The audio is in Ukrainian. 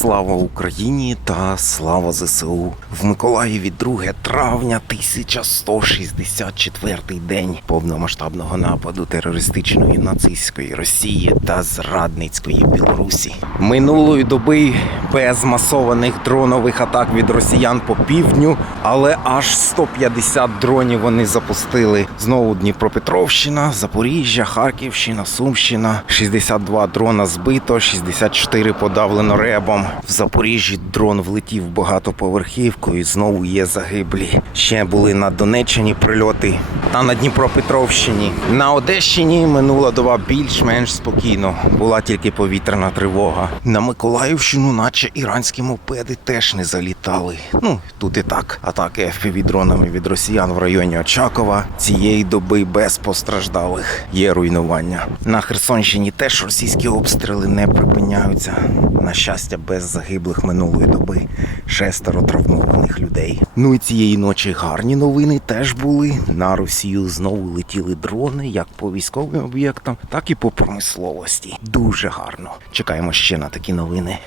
Слава Україні та слава ЗСУ. В Миколаєві 2 травня 1164 день повномасштабного нападу терористичної нацистської Росії та зрадницької Білорусі. Минулої доби без масованих дронових атак від росіян по півдню, але аж 150 дронів вони запустили. Знову Дніпропетровщина, Запоріжжя, Харківщина, Сумщина. 62 дрона збито, 64 подавлено ребом. В Запоріжжі дрон влетів в багатоповерхівку і знову є загиблі. Ще були на Донеччині прильоти та на Дніпропетровщині. На Одещині минула доба більш-менш спокійно. Була тільки повітряна тривога. На Миколаївщину, наче іранські мопеди, теж не залітали. Ну тут і так. Атаки FPV-дронами від росіян в районі Очакова цієї доби без постраждалих. Є руйнування. На Херсонщині теж російські обстріли не припиняються. На щастя, без загиблих минулої доби. Шестеро травмованих людей. Ну і цієї ночі гарні новини теж були. На Росію знову летіли дрони, як по військовим об'єктам, так і по промисловості. Дуже гарно. Чекаємо ще на такі новини.